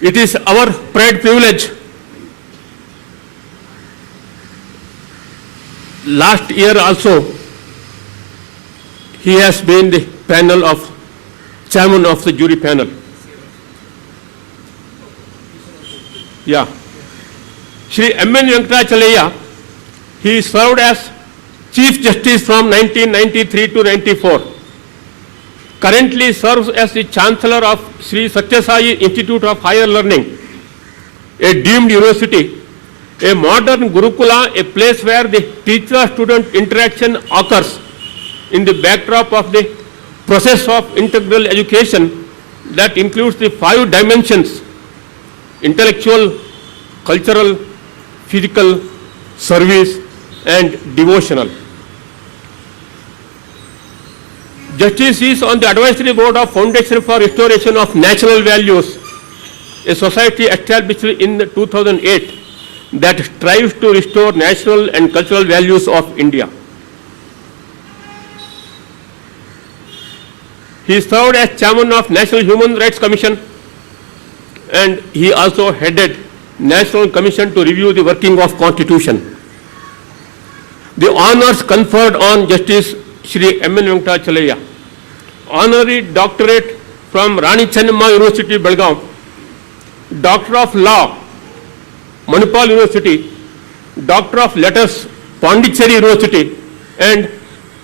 It is our pride privilege. Last year also, he has been the panel of chairman of the jury panel. Yeah. Shri M.N. Venkatachalaya, he served as Chief Justice from 1993 to 94. Currently serves as the Chancellor of Sri Satya Sai Institute of Higher Learning, a deemed university, a modern Gurukula, a place where the teacher-student interaction occurs in the backdrop of the process of integral education that includes the 5 dimensions: intellectual, cultural, physical, service, and devotional. Justice is on the advisory board of Foundation for Restoration of National Values, a society established in 2008 that strives to restore national and cultural values of India. He served as chairman of National Human Rights Commission, and he also headed National Commission to review the working of Constitution. The honors conferred on Justice Shri M.N. Venkatachalaya: honorary doctorate from Rani Chennamma University, Belgaum; Doctor of Law, Manipal University; Doctor of Letters, Pondicherry University; and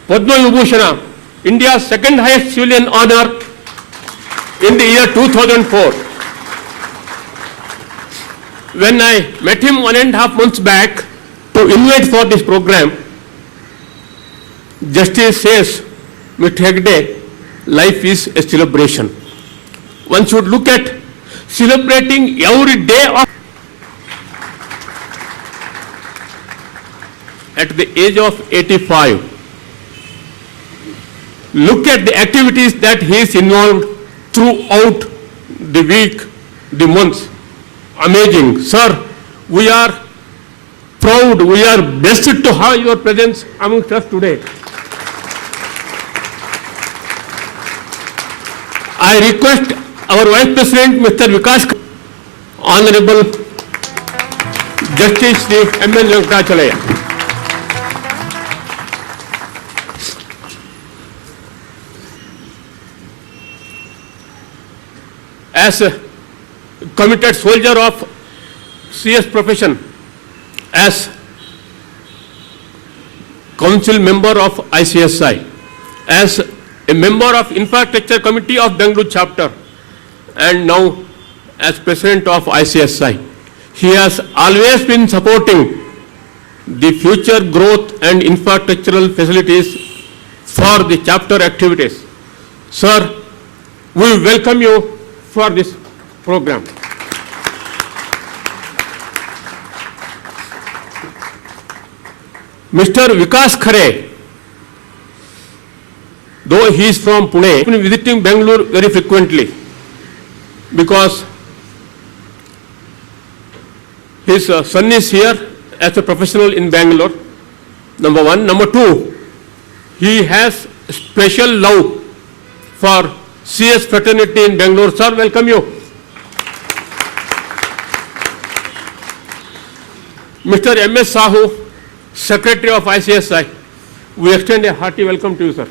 Padma Vibhushana, India's second highest civilian honor, in the year 2004. When I met him 1.5 months back to invite for this program, Justice says, Mr. Hegde, life is a celebration. One should look at celebrating every day of. At the age of 85, look at the activities that he is involved throughout the week, the months. Amazing. Sir, we are proud, we are blessed to have your presence amongst us today. I request our Vice President, Mr. Vikas, Honorable Justice Shri M.N. Venkatachalaya. As a committed soldier of CS profession, as council member of ICSI, as a member of Infrastructure Committee of Bangalore chapter, and now as president of ICSI, he has always been supporting the future growth and infrastructural facilities for the chapter activities. Sir, we welcome you for this program. Mr. Vikas Khare, though he is from Pune, he has been visiting Bangalore very frequently because his son is here as a professional in Bangalore, number one. Number two, he has special love for CS fraternity in Bangalore. Sir, welcome you. Mr. M.S. Sahu, Secretary of ICSI, we extend a hearty welcome to you, sir.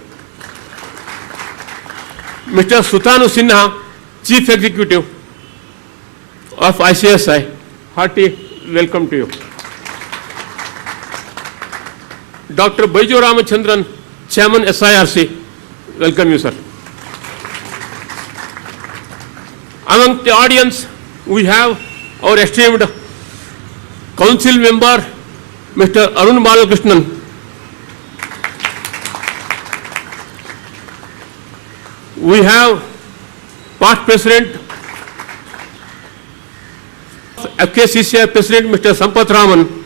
Mr. Sutanu Sinha, Chief Executive of ICSI, hearty welcome to you. Dr. Baiju Ramachandran, Chairman SIRC, welcome you, sir. Among the audience, we have our esteemed council member, Mr. Arun Balakrishnan. We have past president, FKCCI president, Mr. Sampath Raman.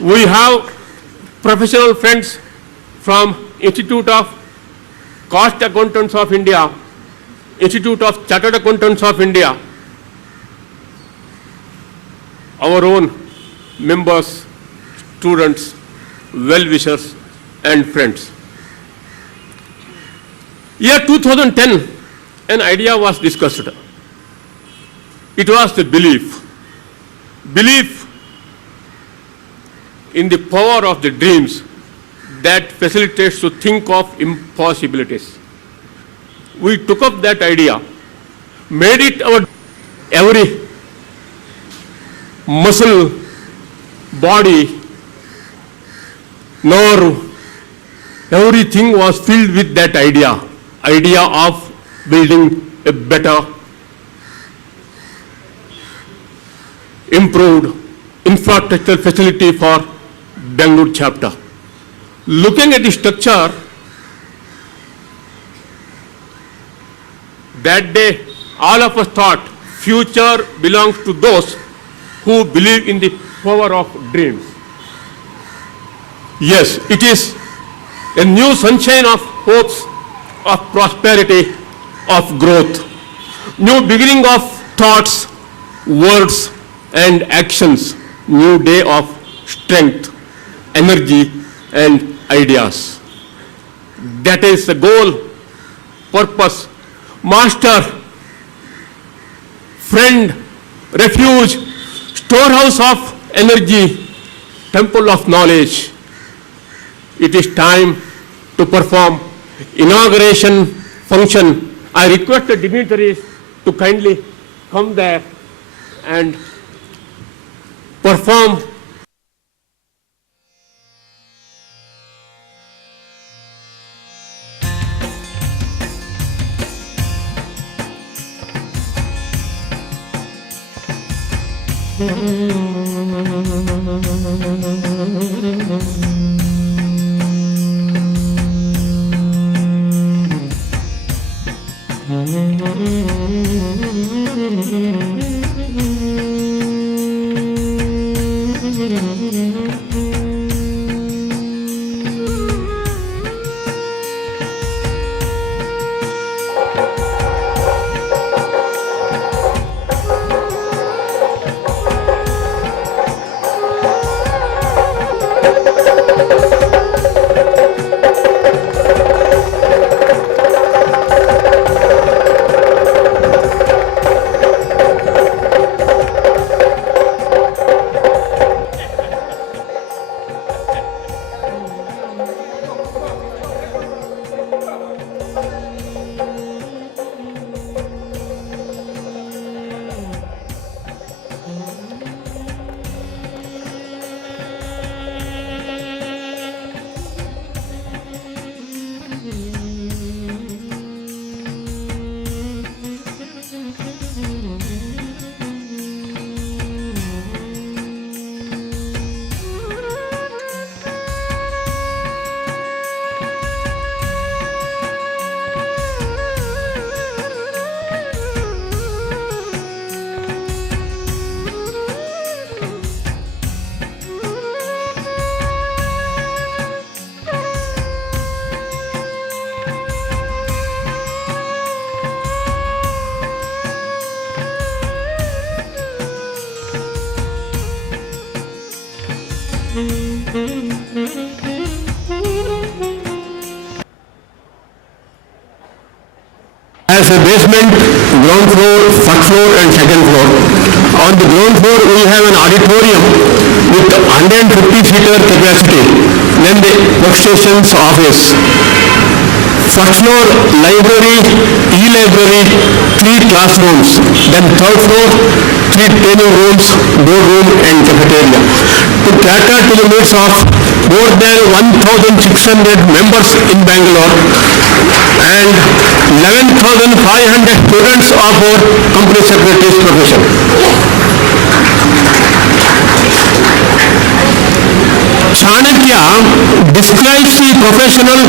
We have professional friends from Institute of Cost Accountants of India, Institute of Chartered Accountants of India, our own members, students, well-wishers, and friends. Year 2010 an idea was discussed. It was the belief in the power of the dreams that facilitates to think of impossibilities. We took up that idea, made it our every muscle, body, nerve, everything was filled with that idea of building a better, improved infrastructure facility for Bangalore chapter. Looking at the structure, that day all of us thought future belongs to those who believe in the power of dreams. Yes, it is a new sunshine of hopes, of prosperity, of growth, new beginning of thoughts, words and actions, new day of strength, energy and ideas. That is the goal, purpose, master, friend, refuge, storehouse of energy, temple of knowledge. It is time to perform inauguration function. I request the dignitaries to kindly come there and perform. As a basement, ground floor, first floor and second floor. On the ground floor we have an auditorium with 150-seater capacity, then the workstations office. First floor library, e-library, 3 classrooms, then third floor 3 training rooms, boardroom and cafeteria. To cater to the needs of more than 1,600 members in Bangalore and 11,500 students of our company secretary's profession. Chanakya describes the professional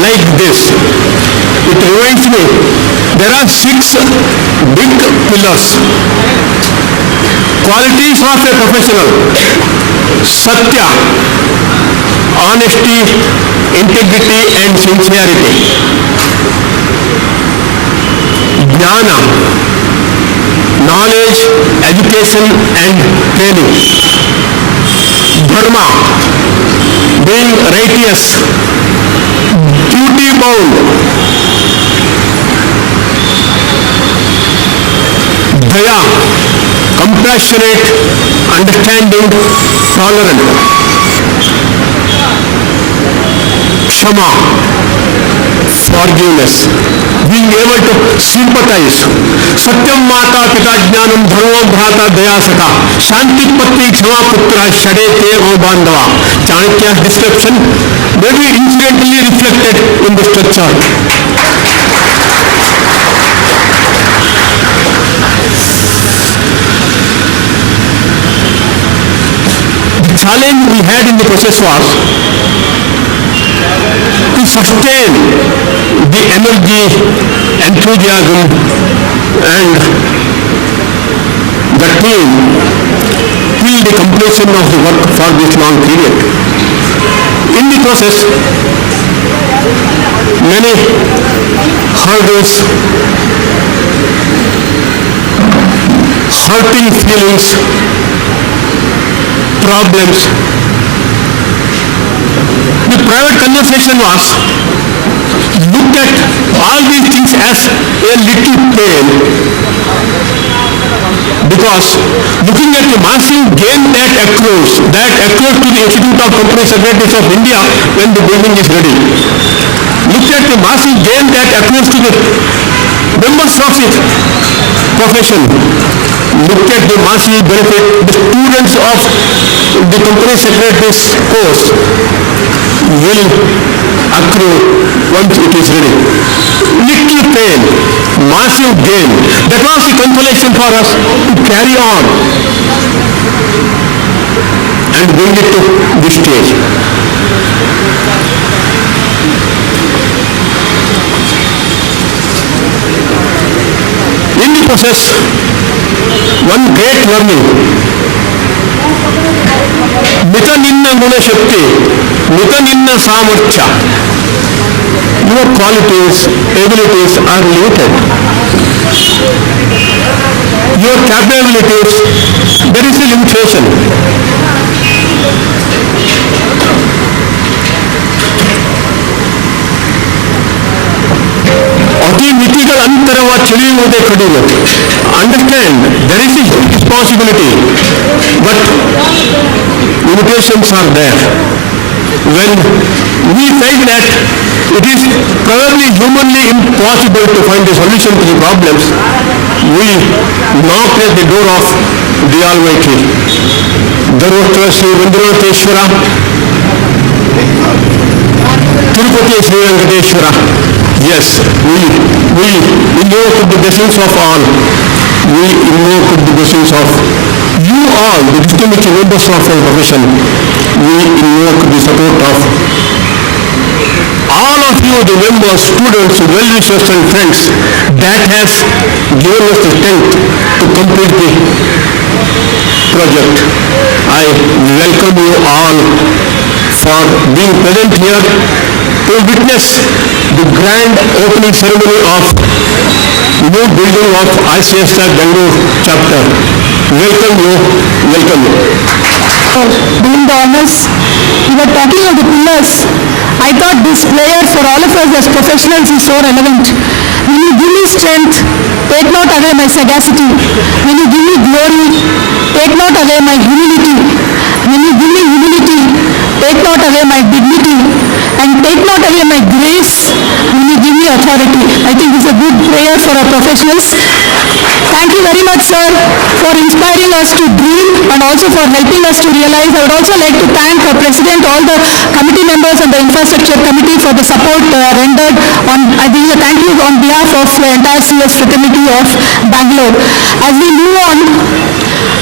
like this. It reminds me, there are 6 big pillars. Qualities of a professional: Satya, honesty, integrity and sincerity. Jnana, knowledge, education and training. Dharma, being righteous, duty bound. Daya, compassionate, understanding, tolerant. Kshama, forgiveness, being able to sympathize. Satyam Mata Pita Jnanam Dharmo Bhrata Daya Saka, Shanti Patti Kshama Putra Shade Te O Bandava. Chanakya's description may be incidentally reflected in the structure. The challenge we had in the process was to sustain the energy, enthusiasm, and the team till the completion of the work for this long period. In the process, many hurdles, hurting feelings, problems. The private conversation was, look at all these things as a little pain, because looking at the massive gain that accrues to the Institute of Company Secretaries of India when the building is ready. Look at the massive gain that accrues to the members of the profession. Look at the massive benefit the students of the Company Secretaries course will accrue once it is ready. Little pain, massive gain. That was the consolation for us to carry on and bring it to this stage. In the process, one great learning, Mitaninna Guna Shakti, Mitaninna Samarthya. Your qualities, abilities are limited. Your capabilities, there is a limitation. ಅತಿ ಮಿತಿಗಳ ಅಂತರವ ತಿಳಿಯುವುದೇ ಕಡಿಮೆ. Understand, there is a responsibility, but limitations are there. When we find that it is probably humanly impossible to find a solution to the problems, we knock at the door of the Almighty. Dharwatra Sri Vendirateshwara, Tirupati Sri Venkateshwara. Yes, we invoke the blessings of all. We invoke the blessings of you all, the distinguished members of our profession. We invoke the support of all of you, the members, students, well-wishers and friends that has given us the strength to complete the project. I welcome you all for being present here to witness the grand opening ceremony of new building of ICSR Bangalore chapter. Welcome you, welcome you. Doing the honors, we were talking of the pillars. I thought this prayer for all of us as professionals is so relevant. When you give me strength, take not away my sagacity. When you give me glory, take not away my humility. When you give me humility, take not away my dignity. And take not away my grace when you give me authority. I think this is a good prayer for our professionals. Thank you very much, sir, for inspiring us to dream and also for helping us to realize. I would also like to thank our president, all the committee members and the infrastructure committee for the support rendered. I think a thank you on behalf of the entire CS fraternity of Bangalore. As we move on,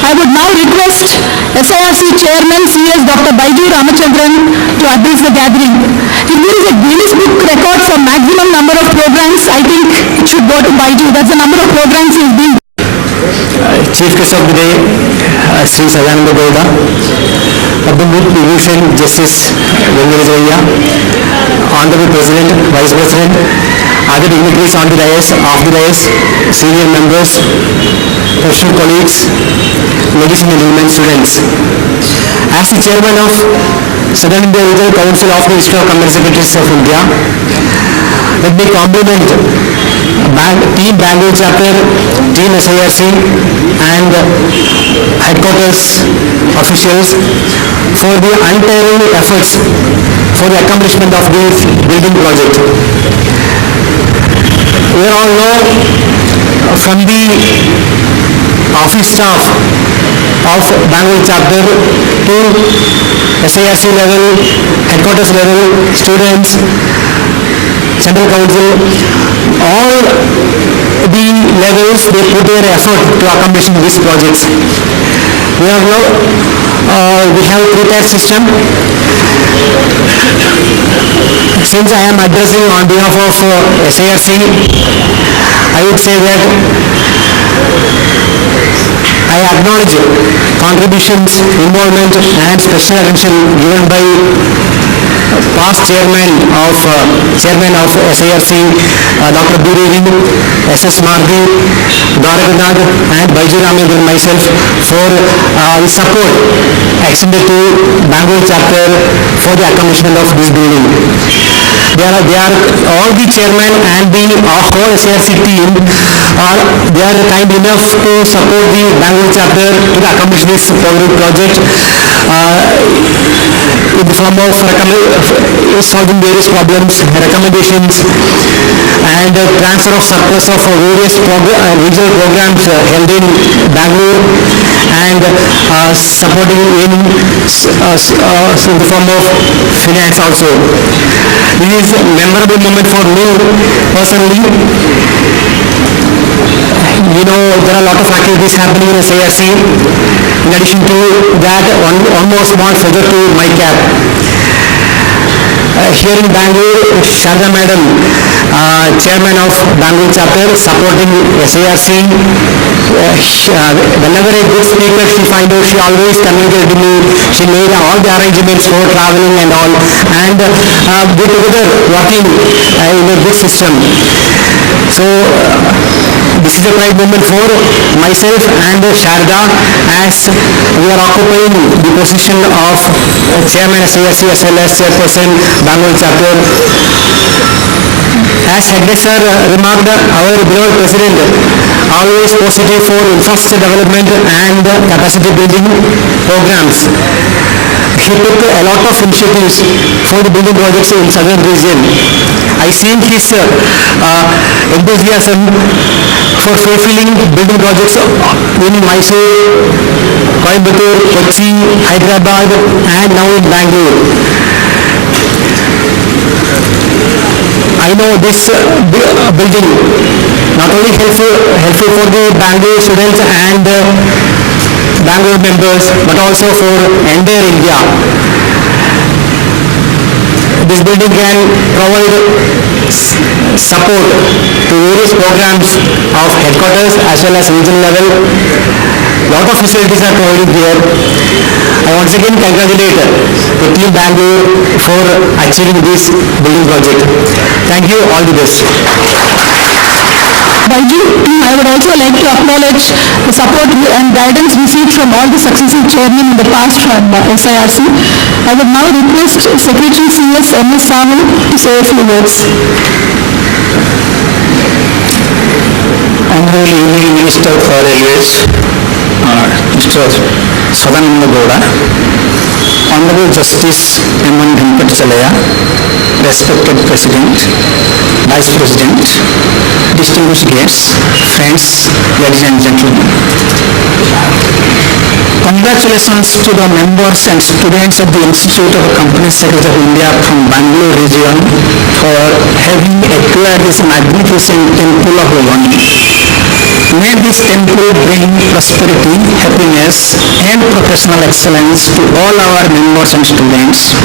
I would now request SIRC Chairman CS Dr. Baiju Ramachandran to address the gathering. If there is a Guinness Book record for maximum number of programs, I think it should go to Baiju. That's the number of programs he is doing. Chief Guest of the Day, Sri Sadananda Gowda, Padma Bhushan Justice Venkarajaya, Honorable President, Vice President, other dignitaries on the dais, off the dais, senior members, professional colleagues, ladies and gentlemen, students. As the chairman of Southern India Regional Council of the Institute of Company Secretaries of India, let me compliment Team Bangalore chapter Team SIRC and headquarters officials for the untiring efforts for the accomplishment of this building project. We all know from the office staff of Bangalore chapter to SIRC level, headquarters level, students, central council, all the levels, they put their effort to accomplishing these projects. We have a three-tier system. Since I am addressing on behalf of SIRC, I would say that I acknowledge contributions, involvement and special attention given by past chairman of SIRC, Dr. B. Devi, S.S. Mardi, Dwarkanath and Baiju Ramendran myself for the support extended to Bangalore chapter for the accomplishment of this building. They are all the chairman and the whole SIRC team they are kind enough to support the Bangalore chapter to accomplish this project in the form of solving various problems, recommendations and transfer of surplus of various regional programs held in Bangalore and supporting in the form of finance also. This is a memorable moment for me personally. You know, there are a lot of activities happening in SIRC. In addition to that, one more small feather to my cap. Here in Bangalore, Sharda Madam, Chairman of Bangalore chapter, supporting SIRC. Whenever a good speaker she find out, she always communicated to me. She made all the arrangements for traveling and all, and we together working in a good system. So this is a pride moment for myself and Sharda as we are occupying the position of Chairman SIRC as well as Chairperson Bangalore chapter. As Hegde sir remarked, our beloved President always positive for infrastructure development and capacity building programs. He took a lot of initiatives for the building projects in southern region. I seen his enthusiasm for fulfilling building projects in Mysore, Coimbatore, Kochi, Hyderabad and now in Bangalore. I know this building not only helpful for the Bangalore students and Bangalore members but also for entire India. This building can provide support to various programs of headquarters as well as regional level. Lot of facilities are provided here. I once again congratulate the team Bangalore for achieving this building project. Thank you, all the best. Baiju, I would also like to acknowledge the support and guidance received from all the successive chairmen in the past from SIRC. I would now request Secretary CS M.S. Samu to say a few words. Honorable Union Minister for Railways, Mr. Sadananda Gowda, Honorable Justice M.N. Venkatachalaya, respected President, Vice President, distinguished guests, friends, ladies and gentlemen. Congratulations to the members and students of the Institute of Company Secretary of India from Bangalore region for having acquired this magnificent temple of learning. May this temple bring prosperity, happiness and professional excellence to all our members and students.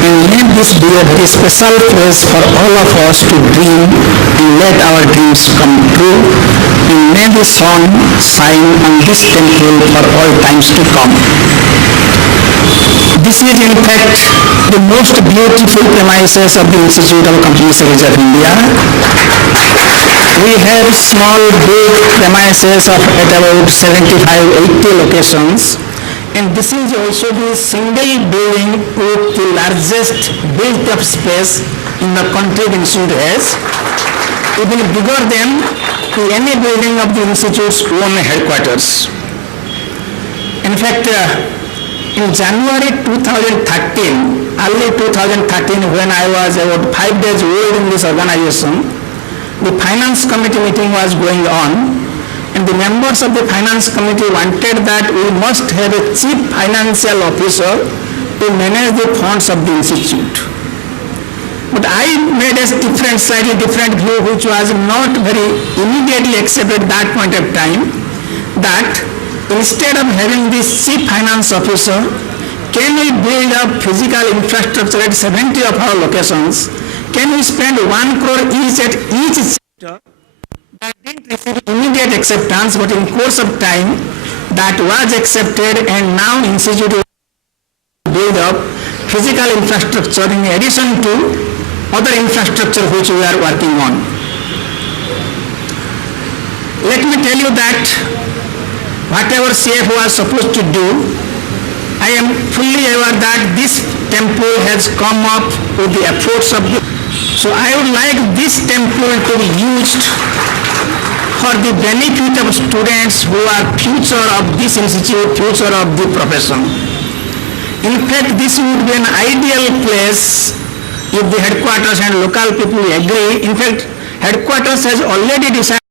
And let this be a very special place for all of us to dream and let our dreams come true. And may the sun shine on this temple for all times to come. This is in fact the most beautiful premises of the Institute of Company Secretary of India. We have small, big premises of at about 75-80 locations, and this is also the single building with the largest built-up space in the country the institute has. Even bigger than to any building of the institute's own headquarters. In fact, in January 2013, early 2013, when I was about 5 days old in this organization, the finance committee meeting was going on, and the members of the finance committee wanted that we must have a chief financial officer to manage the funds of the institute. But I made a slightly different view, which was not very immediately accepted at that point of time, that instead of having this chief finance officer, can we build up physical infrastructure at 70 of our locations? Can we spend 1 crore each at each sector? That didn't receive immediate acceptance, but in course of time, that was accepted, and now institute will build up physical infrastructure in addition to other infrastructure which we are working on. Let me tell you that whatever CF was supposed to do, I am fully aware that this temple has come up with the efforts of the... So I would like this temple to be used for the benefit of students who are future of this institute, future of the profession. In fact, this would be an ideal place if the headquarters and local people agree. In fact, headquarters has already decided